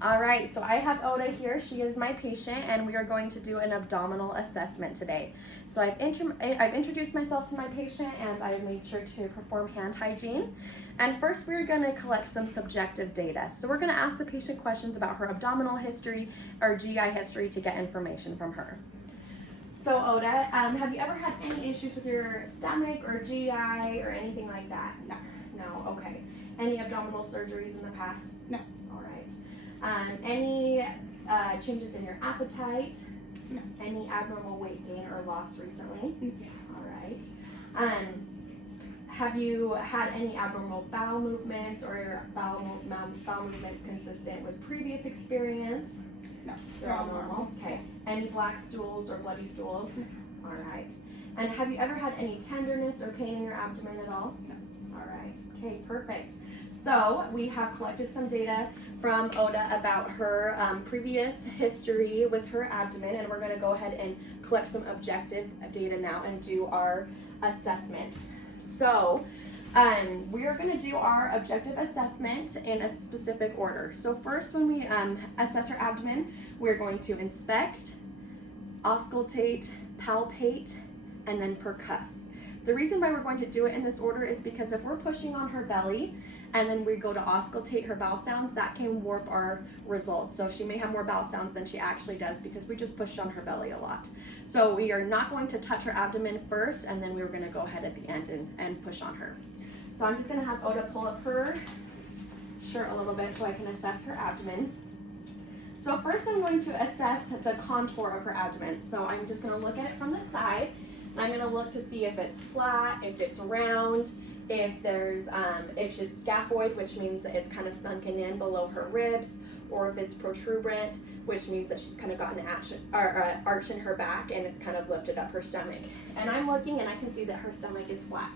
All right, so I have Oda here. She is my patient, and we are going to do an abdominal assessment today. So I've introduced myself to my patient, and I have made sure to perform hand hygiene. And first, we're going to collect some subjective data. So we're going to ask the patient questions about her abdominal history or GI history to get information from her. So Oda, have you ever had any issues with your stomach or GI or anything like that? No. No, okay. Any abdominal surgeries in the past? No. All right. Any changes in your appetite? No. Any abnormal weight gain or loss recently? Yeah. All right. Have you had any abnormal bowel movements or bowel movements consistent with previous experience? No. They're all normal. Okay. Any black stools or bloody stools? No. All right. And have you ever had any tenderness or pain in your abdomen at all? No. All right. Okay, perfect. So we have collected some data from Oda about her previous history with her abdomen, and we're going to go ahead and collect some objective data now and do our assessment. So we are going to do our objective assessment in a specific order. So first, when we assess her abdomen, we're going to inspect, auscultate, palpate, and then percuss. The reason why we're going to do it in this order is because if we're pushing on her belly and then we go to auscultate her bowel sounds, that can warp our results. So she may have more bowel sounds than she actually does because we just pushed on her belly a lot. So we are not going to touch her abdomen first, and then we're going to go ahead at the end and push on her. So I'm just going to have Oda pull up her shirt a little bit so I can assess her abdomen. So first I'm going to assess the contour of her abdomen. So I'm just going to look at it from the side. I'm going to look to see if it's flat, if it's round, if there's if it's scaphoid, which means that it's kind of sunken in below her ribs, or if it's protuberant, which means that she's kind of got an arch in her back and it's kind of lifted up her stomach. And I'm looking and I can see that her stomach is flat.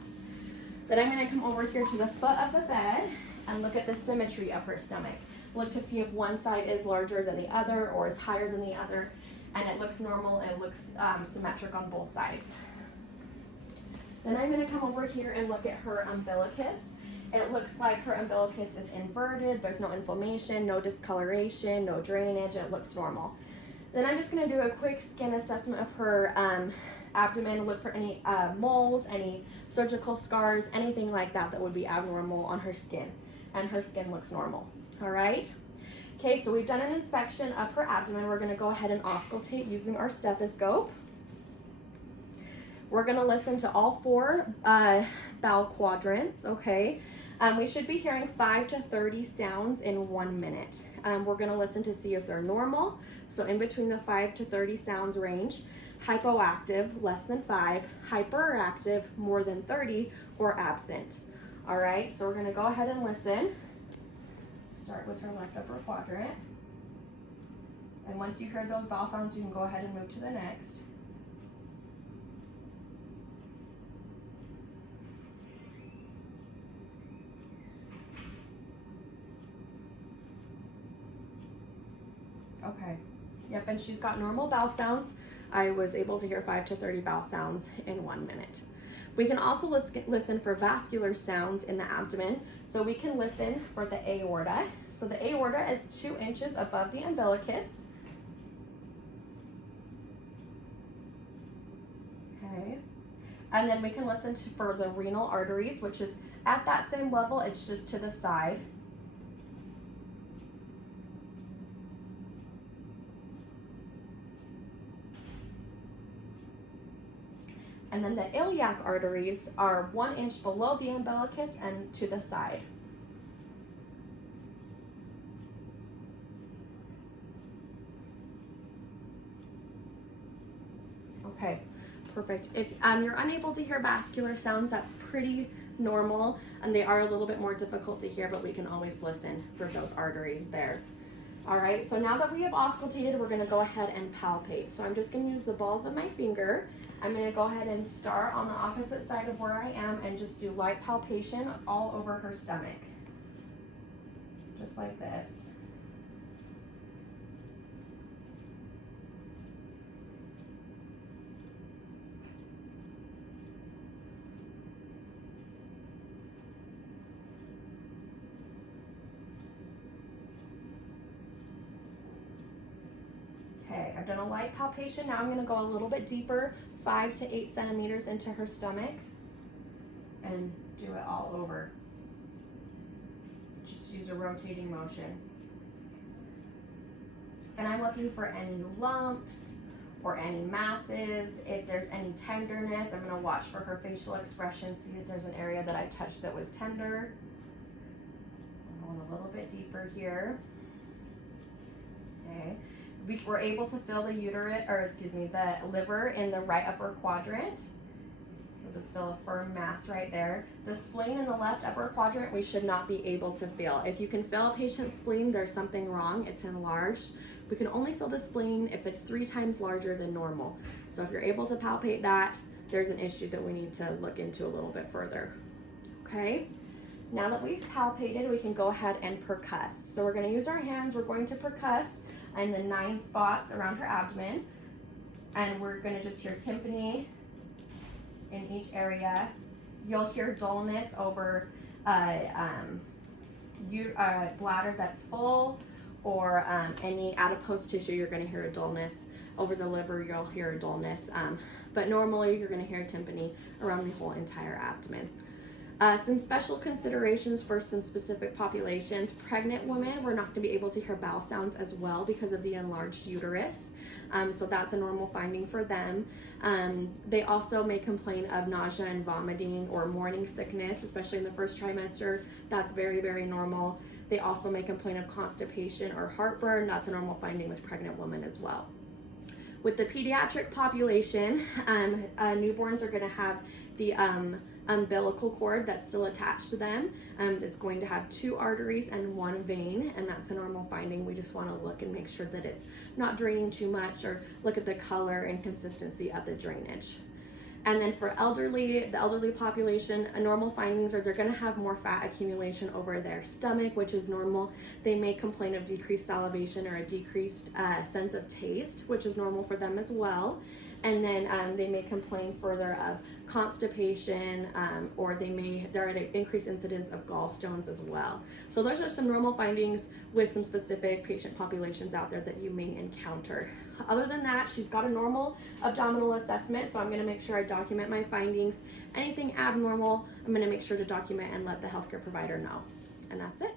Then I'm going to come over here to the foot of the bed and look at the symmetry of her stomach. Look to see if one side is larger than the other or is higher than the other, and it looks normal and looks symmetric on both sides. Then I'm going to come over here and look at her umbilicus. It looks like her umbilicus is inverted. There's no inflammation, no discoloration, no drainage. It looks normal. Then I'm just going to do a quick skin assessment of her abdomen, look for any moles, any surgical scars, anything like that that would be abnormal on her skin. And her skin looks normal. All right? Okay, so we've done an inspection of her abdomen. We're going to go ahead and auscultate using our stethoscope. We're going to listen to all four bowel quadrants, okay? We should be hearing 5 to 30 sounds in 1 minute. We're going to listen to see if they're normal, so in between the 5 to 30 sounds range, hypoactive, less than 5, hyperactive, more than 30, or absent. All right, so we're going to go ahead and listen. Start with her left upper quadrant. And once you hear those vowel sounds, you can go ahead and move to the next. Okay. Yep, and she's got normal bowel sounds. I was able to hear 5 to 30 bowel sounds in 1 minute. We can also listen for vascular sounds in the abdomen. So we can listen for the aorta. So the aorta is 2 inches above the umbilicus. Okay. And then we can listen for the renal arteries, which is at that same level, it's just to the side. And then the iliac arteries are 1 inch below the umbilicus and to the side. Okay, perfect. If you're unable to hear vascular sounds, that's pretty normal, and they are a little bit more difficult to hear, but we can always listen for those arteries there. All right, so now that we have auscultated, we're gonna go ahead and palpate. So I'm just gonna use the balls of my finger. I'm gonna go ahead and start on the opposite side of where I am and just do light palpation all over her stomach. Just like this. Okay, I've done a light palpation. Now I'm gonna go a little bit deeper, 5 to 8 centimeters into her stomach, and do it all over. Just use a rotating motion. And I'm looking for any lumps or any masses. If there's any tenderness, I'm gonna watch for her facial expression, see if there's an area that I touched that was tender. I'm going a little bit deeper here. Okay. We're able to feel the the liver in the right upper quadrant. We'll just feel a firm mass right there. The spleen in the left upper quadrant, we should not be able to feel. If you can feel a patient's spleen, there's something wrong, it's enlarged. We can only feel the spleen if it's 3 times larger than normal. So if you're able to palpate that, there's an issue that we need to look into a little bit further. Okay, now that we've palpated, we can go ahead and percuss. So we're gonna use our hands, we're going to percuss in the 9 spots around her abdomen. And we're gonna just hear tympany in each area. You'll hear dullness over bladder that's full, or any adipose tissue, you're gonna hear a dullness. Over the liver, you'll hear a dullness. But normally, you're gonna hear a tympany around the whole entire abdomen. Some special considerations for some specific populations. Pregnant women, we're not gonna be able to hear bowel sounds as well because of the enlarged uterus. So that's a normal finding for them. They also may complain of nausea and vomiting or morning sickness, especially in the first trimester. That's very, very normal. They also may complain of constipation or heartburn. That's a normal finding with pregnant women as well. With the pediatric population, newborns are going to have the umbilical cord that's still attached to them. It's going to have 2 arteries and 1 vein, and that's a normal finding. We just want to look and make sure that it's not draining too much, or look at the color and consistency of the drainage. And then for the elderly population, normal findings are they're going to have more fat accumulation over their stomach, which is normal. They may complain of decreased salivation or a decreased sense of taste, which is normal for them as well. And then they may complain further of constipation, or they're at an increased incidence of gallstones as well. So those are some normal findings with some specific patient populations out there that you may encounter. Other than that, she's got a normal abdominal assessment, so I'm gonna make sure I document my findings. Anything abnormal, I'm gonna make sure to document and let the healthcare provider know. And that's it.